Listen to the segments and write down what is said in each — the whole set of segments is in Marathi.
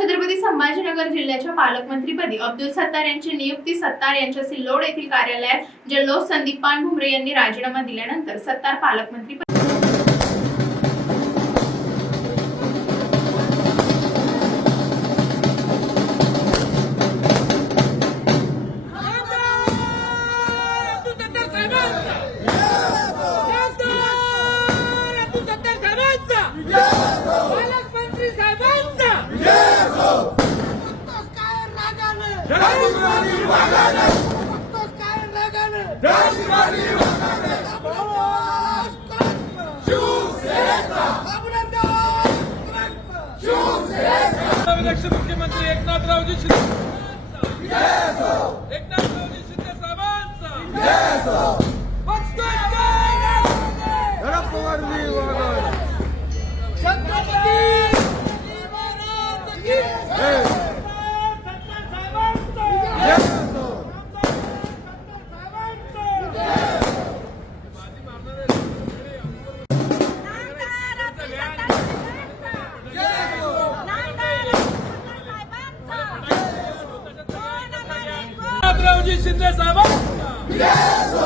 छत्रपती संभाजीनगर जिल्ह्याच्या पालकमंत्रीपदी अब्दुल सत्तार यांची नियुक्ती सत्तार यांच्या सिल्लोड येथील कार्यालयात जल्लोष संदीप पान भुमरे यांनी राजीनामा दिल्यानंतर सत्तार पालकमंत्री पालकमंत्री मुख्यमंत्री एकनाथरावजी शिंदे एकनाथरावजी शिंदे साहेबांचा. शिंदे साहेबांचा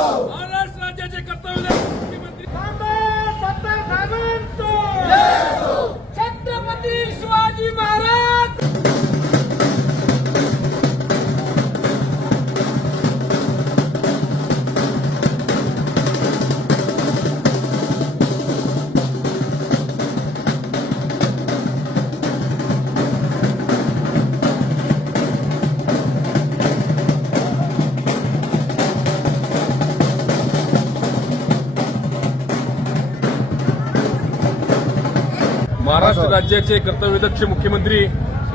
महाराष्ट्र राज्याचे कर्तव्यदक्ष मुख्यमंत्री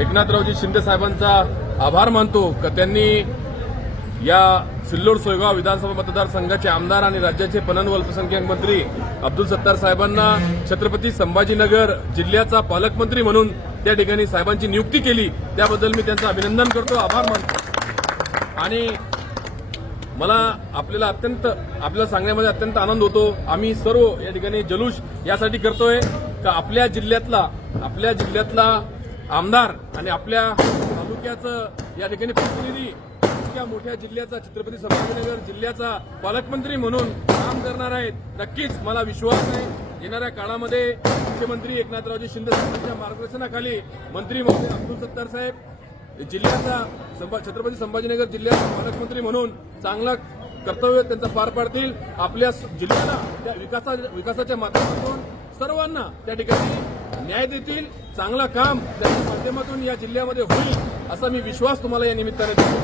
एकनाथरावजी शिंदे साहेबांचा आभार मानतो. का त्यांनी या सिल्लोड सोयगाव विधानसभा मतदारसंघाचे आमदार आणि राज्याचे पणन व अल्पसंख्याक मंत्री अब्दुल सत्तार साहेबांना छत्रपती संभाजीनगर जिल्ह्याचा पालकमंत्री म्हणून त्या ठिकाणी साहेबांची नियुक्ती केली. त्याबद्दल मी त्यांचं अभिनंदन करतो. आभार मानतो. आणि मला आपल्याला अत्यंत आपल्याला सांगण्यामध्ये अत्यंत आनंद होतो. आम्ही सर्व या ठिकाणी जल्लोष यासाठी करतोय का आपल्या जिल्ह्यातला आपल्या जिल्ह्यातला आमदार आणि आपल्या तालुक्याचं या ठिकाणी प्रतिनिधी इतक्या मोठ्या जिल्ह्याचा छत्रपती संभाजीनगर जिल्ह्याचा पालकमंत्री म्हणून काम करणार आहेत. नक्कीच मला विश्वास आहे. येणाऱ्या काळामध्ये मुख्यमंत्री एकनाथरावजी शिंदे साहेबांच्या मार्गदर्शनाखाली मंत्री महोदय अब्दुल सत्तार साहेब जिल्ह्याचा संभा- छत्रपती संभाजीनगर जिल्ह्याचा पालकमंत्री म्हणून चांगला कर्तव्य त्यांचा पार पाडतील. आपल्या जिल्ह्याला त्या विकासा विकासाच्या माध्यमातून सर्वांना त्या ठिकाणी न्याय देतील. चांगलं काम त्याच्या माध्यमातून या जिल्ह्यामध्ये होईल असा मी विश्वास तुम्हाला या निमित्ताने देतो.